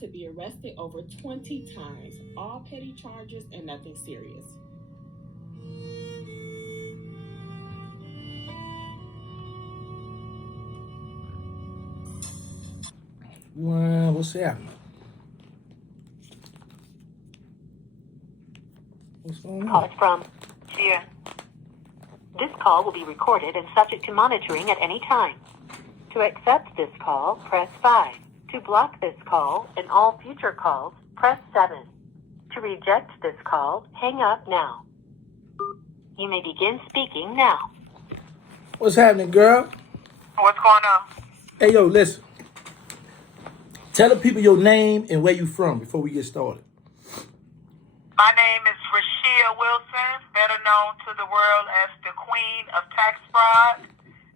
to be arrested over 20 times, all petty charges and nothing serious. What's happening? What's going Call on? from Rashia. This call will be recorded and subject to monitoring at any time. To accept this call, press 5. To block this call and all future calls, press 7. To reject this call, hang up now. You may begin speaking now. What's happening, girl? What's going on? Hey, yo, listen. Tell the people your name and where you from before we get started. My name is Rashia Wilson, better known to the world as the Queen of Tax Fraud.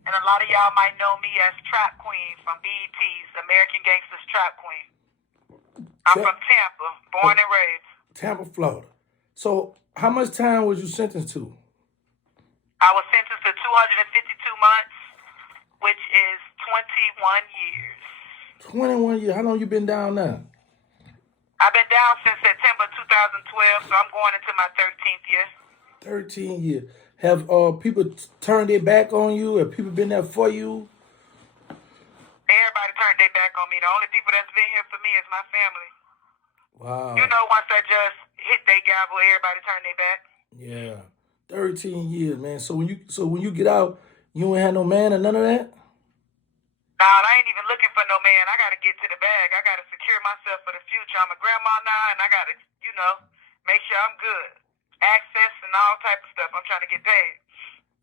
And a lot of y'all might know me as Trap Queen from BET's American Gangsters Trap Queen. I'm from Tampa, born and raised. Tampa, Florida. So, how much time was you sentenced to? I was sentenced to 252 months, which is 21 years. 21 years. How long you been down there? I've been down since September 2012, so I'm going into my 13th year. 13 years. Have people turned their back on you? Have people been there for you? Everybody turned their back on me. The only people that's been here for me is my family. Wow. You know, once I just hit they gavel, everybody turned their back. Yeah. 13 years, man. So when you get out, you ain't had no man or none of that? Nah, I ain't even looking for no man. I gotta get to the bag. I gotta secure myself for the future. I'm a grandma now, and I gotta, make sure I'm good. Access and all type of stuff. I'm trying to get paid.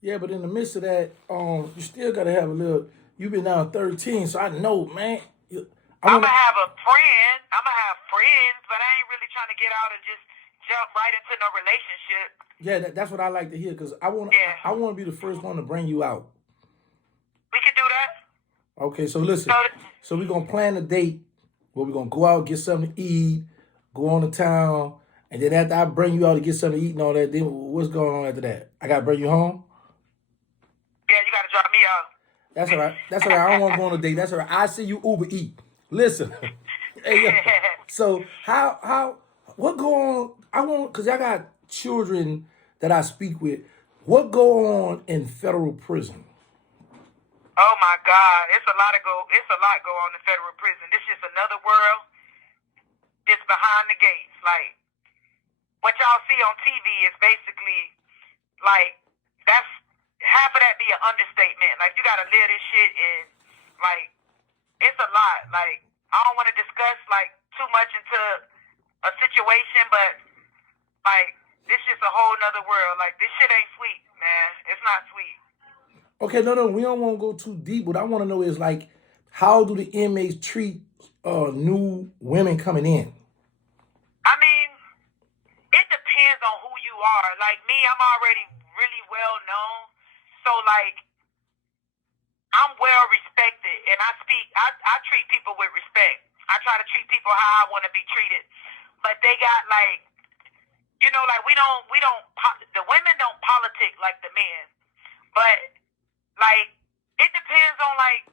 Yeah, but in the midst of that, you still gotta have a little. You've been down 13, so I know, man. I'm gonna have a friend. I'm gonna have friends, but I ain't really trying to get out and just jump right into no relationship. Yeah, that's what I like to hear, because I want to be the first one to bring you out. We can do that. Okay, so listen. So we're gonna plan a date where we're gonna go out, get something to eat, go on to town, and then after I bring you out to get something to eat and all that, then what's going on after that? I gotta bring you home? Yeah, you gotta drop me off. That's all right. That's all right. I don't want to go on a date. That's all right. I see you Uber eat. Listen. Hey, yo. So what go on? Because I got children that I speak with. What go on in federal prison? Oh my God, it's a lot go on in federal prison. This is another world. Just behind the gates. Like what y'all see on TV is basically like that's half of that be an understatement. Like you gotta live this shit and like it's a lot. Like I don't want to discuss like too much into a situation, but like this is a whole nother world. Like this shit ain't sweet, man. It's not sweet. Okay, no, we don't want to go too deep. What I want to know is like, how do the inmates treat new women coming in? I mean, it depends on who you are. Like me, I'm already really well known, so like I'm well respected, and I treat people with respect. I try to treat people how I want to be treated, but they got like, like we don't the women don't politic like the men, but like it depends on like.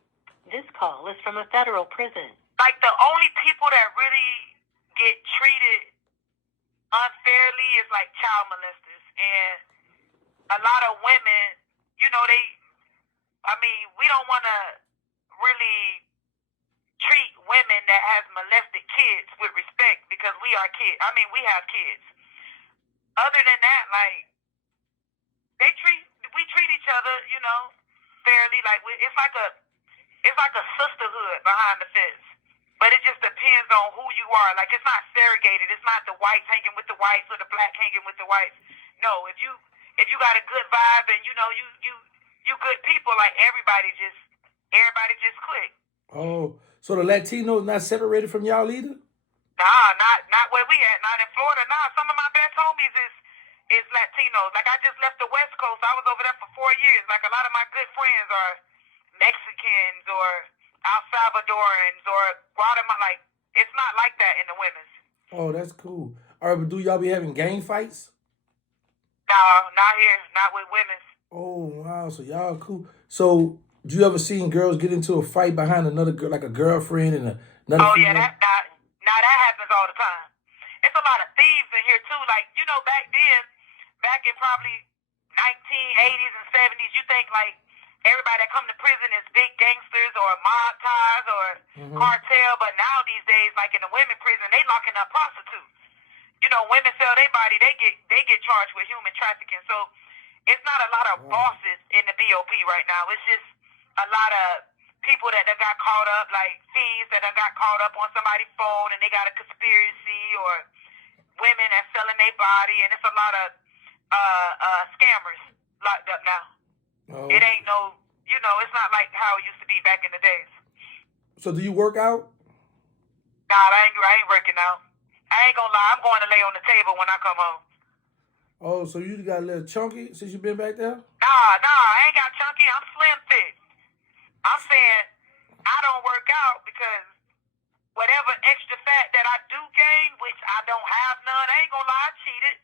This call is from a federal prison. Like the only people that really get treated unfairly is like child molesters, and a lot of women, we don't want to really treat women that has molested kids with respect because we are kids. I mean, we have kids. Other than that, like we treat each other, fairly. Like it's like a sisterhood behind the fence. But it just depends on who you are. Like it's not segregated. It's not the whites hanging with the whites or the black hanging with the whites. No, if you got a good vibe and you good people, like everybody just click. Oh, so the Latinos not separated from y'all either? Nah, not where we at. Not in Florida. Nah, some of my best homies is Latinos. Like I just left the West Coast. I was over there for 4 years. Like a lot of my good friends are Mexicans or El Salvadorans or Guatemala. Like it's not like that in the women's. Oh, that's cool. All right, but do y'all be having gang fights? No, not here. Not with women's. Oh wow, so y'all cool. So do you ever seen girls get into a fight behind another girl, like a girlfriend and another? Oh female? Yeah, that there too. Like, you know, back then, back in probably 1980s and 70s, you think like everybody that come to prison is big gangsters or mob ties or cartel, but now these days, like in the women prison, they locking up prostitutes. You know, women sell their body, they get charged with human trafficking. So it's not a lot of bosses in the BOP right now. It's just a lot of people that done got caught up, like thieves that done got caught up on somebody's phone and they got a conspiracy, or women that's selling their body, and it's a lot of scammers locked up now. Oh. It ain't no, you know, it's not like how it used to be back in the days. So do you work out? Nah, I ain't working out. I ain't gonna lie, I'm going to lay on the table when I come home. Oh, so you got a little chunky since you been back there? Nah, I ain't got chunky. I'm slim fit. I'm saying I don't work out because whatever extra fat that I do gain, which I don't have none, I ain't gonna lie, I cheated.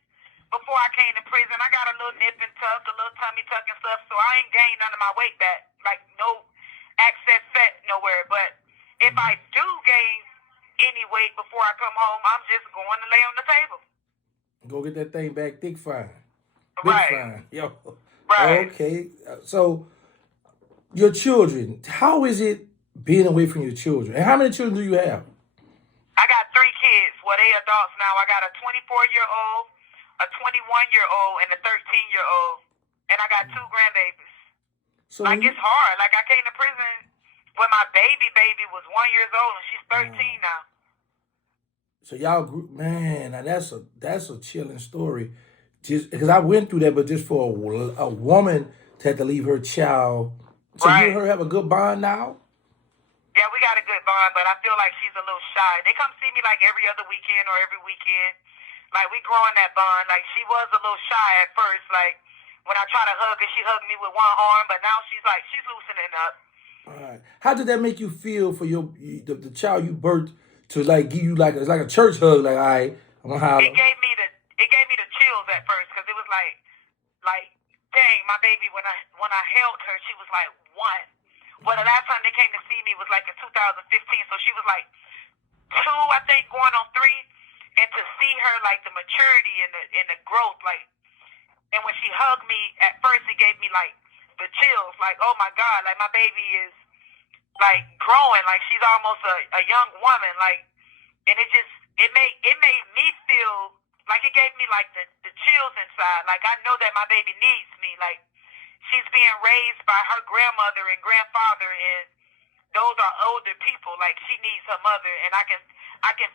Before I came to prison, I got a little nip and tuck, a little tummy tuck and stuff, so I ain't gained none of my weight back. Like, no excess fat nowhere. But if I do gain any weight before I come home, I'm just going to lay on the table. Go get that thing back thick fine. Big Right. fine. Yo. Right. Okay. So, your children, how is it being away from your children? And how many children do you have? I got 3 kids. Well, they adults now. I got a 24-year-old, a 21-year-old, and a 13-year-old. And I got 2 grandbabies. So like, it's hard. Like, I came to prison when my baby was 1 year old, and she's 13 now. So y'all grew, man, now that's a chilling story. Just because I went through that, but just for a woman to have to leave her child. So right. You and her have a good bond now? Yeah, we got a good bond, but I feel like she's a little shy. They come see me like every other weekend or every weekend. Like, we growing that bond. Like, she was a little shy at first. Like, when I try to hug her, she hugged me with one arm, but now she's loosening up. All right. How did that make you feel for the child you birthed to like give you like it's like a church hug? Like, all right, I'm gonna holler. It gave me the chills at first because it was like, dang, my baby. When I held her, she was like 1. Well, the last time they came to see me was like in 2015, so she was like 2, I think, going on 3. And to see her, like, the maturity and the growth, like, and when she hugged me, at first it gave me, like, the chills, like, oh my God, like, my baby is, like, growing, like, she's almost a young woman, like, and it made me feel, like, it gave me, like, the chills inside, like, I know that my baby needs me, like, she's being raised by her grandmother and grandfather, and those are older people, like, she needs her mother, and I can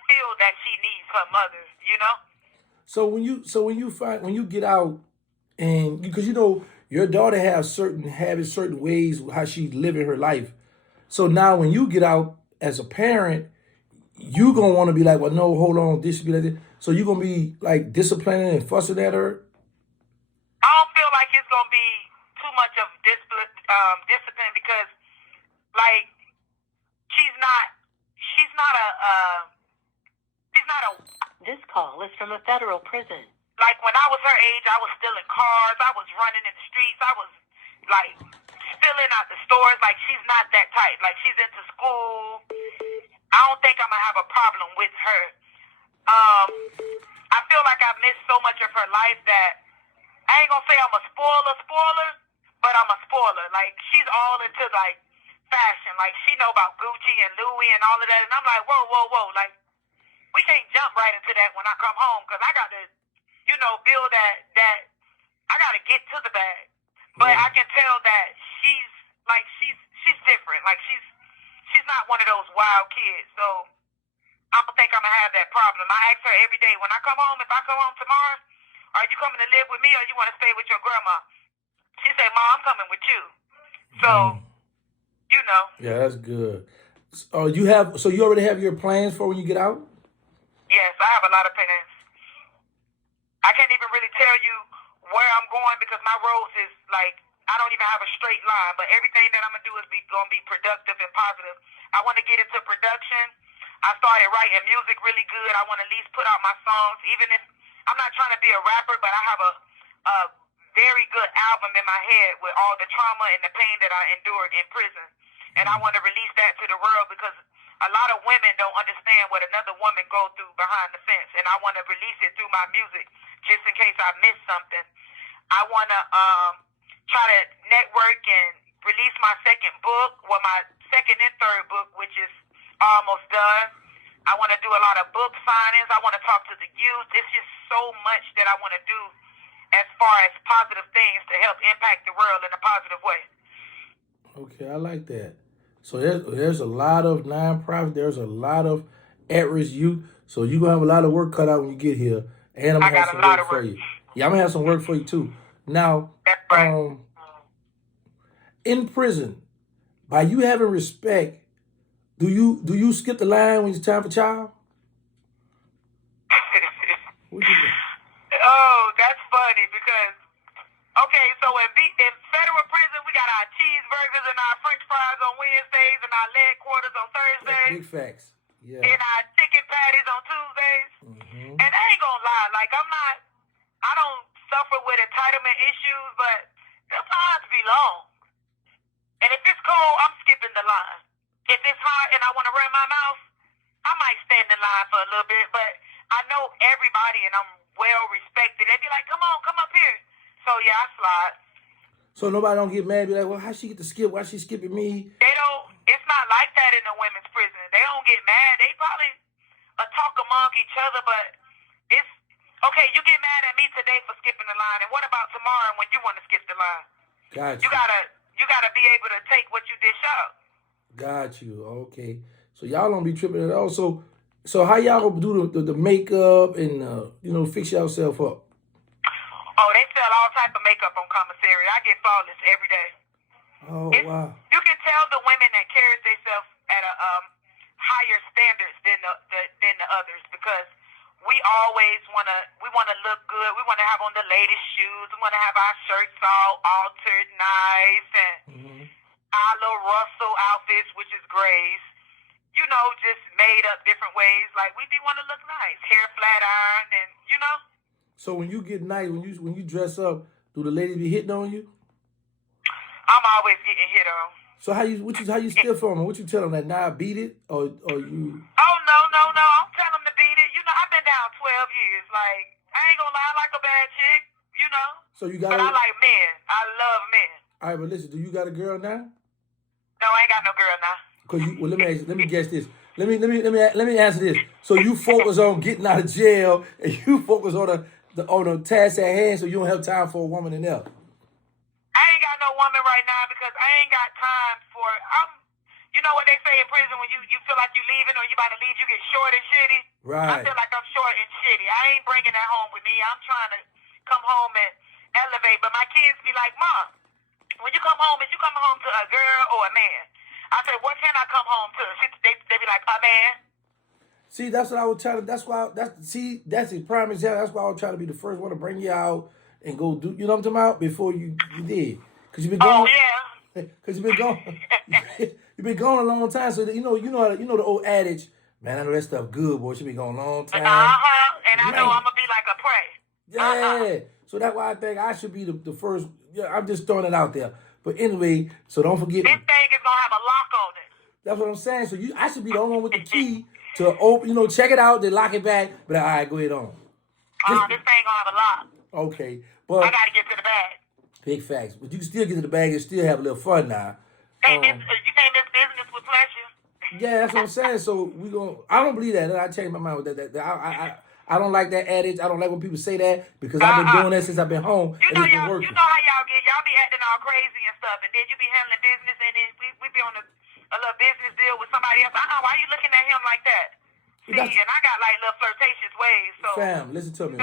feel that she needs her mother, you know? So when you get out and because you know your daughter has certain habits, certain ways how she's living her life. So now when you get out as a parent, you gonna want to be like, well, no, hold on, this should be like this. So you gonna be like disciplining and fussing at her? I don't feel like it's gonna be too much of discipline because, like, she's not a. This call is from a federal prison. Like, when I was her age, I was stealing cars. I was running in the streets. I was, like, spilling out the stores. Like, she's not that type. Like, she's into school. I don't think I'm going to have a problem with her. I feel like I've missed so much of her life that I ain't going to say I'm a spoiler, but I'm a spoiler. Like, she's all into, like, fashion. Like, she know about Gucci and Louis and all of that. And I'm like, whoa. Like, we can't jump right into that when I come home because I got to, you know, build that I got to get to the bag. But I can tell that she's different. Like, she's not one of those wild kids. So I don't think I'm going to have that problem. I ask her every day, when I come home, if I come home tomorrow, are you coming to live with me or you want to stay with your grandma? She said, Mom, I'm coming with you. So, you know. Yeah, that's good. So you already have your plans for when you get out? Yes, I have a lot of plans. I can't even really tell you where I'm going because my roads is like, I don't even have a straight line, but everything that I'm going to do is going to be productive and positive. I want to get into production. I started writing music really good. I want to at least put out my songs, even if I'm not trying to be a rapper, but I have a very good album in my head with all the trauma and the pain that I endured in prison. And I want to release that to the world because a lot of women don't understand what another woman go through behind the fence, and I want to release it through my music, just in case I miss something. I want to try to network and release my second book, well, my second and third book, which is almost done. I want to do a lot of book signings. I want to talk to the youth. It's just so much that I want to do as far as positive things to help impact the world in a positive way. Okay, I like that. So there's a lot of nonprofit. There's a lot of at-risk youth. So you're going to have a lot of work cut out when you get here. And I'm going to have some work for you. Yeah, I'm going to have some work for you, too. Now, That's right. In prison, by you having respect, do you skip the line when it's time for child? What you do? Oh, that's funny because, okay, so in federal prison, we got our cheeseburgers and our french fries on Wednesdays and our leg quarters on Thursdays. Big facts. Yeah. And our chicken patties on Tuesdays. Mm-hmm. And I ain't gonna lie, like I don't suffer with entitlement issues, but the lines be long. And if it's cold, I'm skipping the line. If it's hot and I want to run my mouth, I might stand in line for a little bit, but I know everybody and I'm well respected. They be like, come on, come up here. So yeah, I slide. So nobody don't get mad, be like, well, how she get to skip? Why she skipping me? They don't, it's not like that in the women's prison. They don't get mad. They probably talk among each other, but it's, okay, you get mad at me today for skipping the line, and what about tomorrow when you want to skip the line? Gotcha. You gotta be able to take what you dish out. Got you. Okay. So y'all don't be tripping at all. So how y'all gonna do the makeup and fix yourself up? Oh, they sell all type of makeup on commissary. I get flawless every day. Oh, wow. You can tell the women that carries themselves at a higher standards than the others because we always wanna look good. We wanna have on the latest shoes. We wanna have our shirts all altered, nice, and our little Russell outfits, which is grays. Just made up different ways. Like we be wanna look nice, hair flat ironed, and So when you get nice, when you dress up, do the ladies be hitting on you? I'm always getting hit on. So how you still for them? What you tell them that now beat it or you? Oh no! I'm telling them to beat it. I've been down 12 years. Like I ain't gonna lie, I like a bad chick. So you got. But I like men. I love men. All right, but listen, do you got a girl now? No, I ain't got no girl now. Let me guess this. Let me answer this. So you focus on getting out of jail and you focus on the task at hand, so you don't have time for a woman in there. I ain't got no woman right now because I ain't got time for. You know what they say in prison when you feel like you leaving or you about to leave, you get short and shitty. Right. I feel like I'm short and shitty. I ain't bringing that home with me. I'm trying to come home and elevate, but my kids be like, Mom, when you come home, is you coming home to a girl or a man? I said, what can I come home to? They be like, a man. See, that's what I was trying to. That's the prime example. That's why I was trying to be the first one to bring you out and go do. You know what I'm talking about? Before you did, because you've been going. Oh yeah. Because you've been going. You've been going a long time, so you know the old adage. Man, I know that stuff good, boy. She been going a long time. And I know I'm gonna be like a prey. Yeah. So that's why I think I should be the first. Yeah, I'm just throwing it out there. But anyway, so don't forget. This thing is gonna have a lock on it. That's what I'm saying. So I should be the only one with the key to open. Check it out, then lock it back. But all right, go ahead on. This thing gonna have a lock. Okay, but I gotta get to the bag. Big facts. But you can still get to the bag and still have a little fun now. You can't miss business with pleasure. Yeah, that's what I'm saying. So I don't believe that. I changed my mind with that. I don't like that adage. I don't like when people say that because I've been doing that since I've been home. You and know it's been how working. y'all get. Y'all be acting all crazy and stuff, and then you be handling business, and then we be on a little business deal with somebody else. Why you looking at him like that? See, and I got like little flirtatious ways. So fam, listen to me.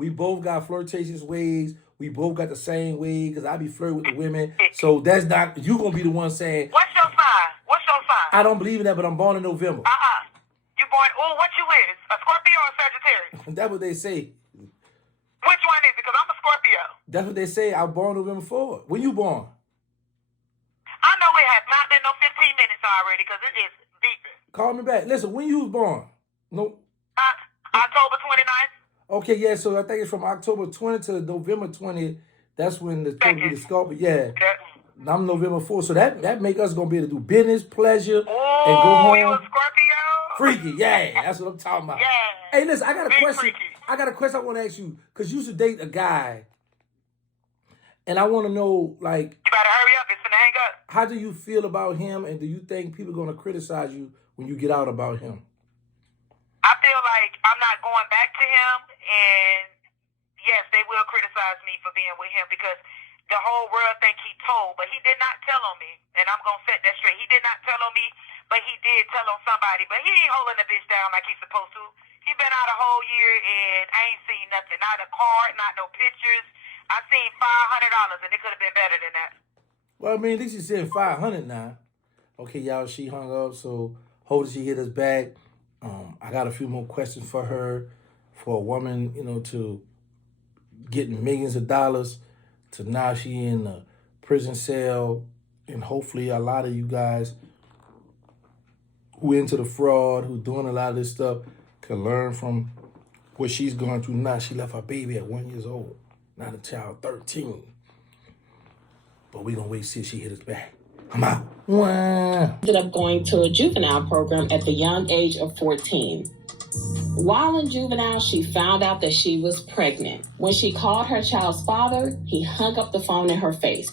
We both got flirtatious ways. We both got the same way because I be flirting with the women. So that's not you gonna be the one saying. What's your sign? I don't believe in that, but I'm born in November. You born? Oh, what you is? A Scorpio or a Sagittarius? That's what they say. Which one is it? Because I'm a Scorpio. That's what they say. I'm born November 4th. When you born? I know it has not been no 15 minutes already because it is beeping. Call me back. Listen, when you was born? No. October 29th. Okay, yeah. So I think it's from October 20th to November 20th. That's when the Scorpio. Yeah. I'm November 4th, so that make us gonna be able to do business, pleasure, and go Oh, you a home. Scorpio? Freaky, yeah, that's what I'm talking about. Yeah. Hey, listen, I got a Big question. freaky. I got a question I want to ask you because you used to date a guy, and I want to know, like, You better hurry up. It's finna hang up. how do you feel about him, and do you think people are gonna criticize you when you get out about him? I feel like I'm not going back to him, and yes, they will criticize me for being with him because the whole world think he told, but he did not tell on me, and I'm gonna set that straight. He did not tell on me, but he did tell on somebody, but he ain't holding the bitch down like he's supposed to. He been out a whole year, and I ain't seen nothing, not a card, not no pictures. I seen $500, and it could have been better than that. Well, I mean, at least you said 500 now. Okay, y'all, she hung up, so hopefully she hit us back. I got a few more questions for her. For a woman, you know, to getting millions of dollars to now she in a prison cell, and hopefully a lot of you guys who into the fraud, who doing a lot of this stuff, can learn from what she's going through now. She left her baby at 1 year old, now the child 13. But we gonna wait to see if she hit us back. I'm out. Wow. Ended up going to a juvenile program at the young age of 14. While in juvenile, she found out that she was pregnant. When she called her child's father, he hung up the phone in her face.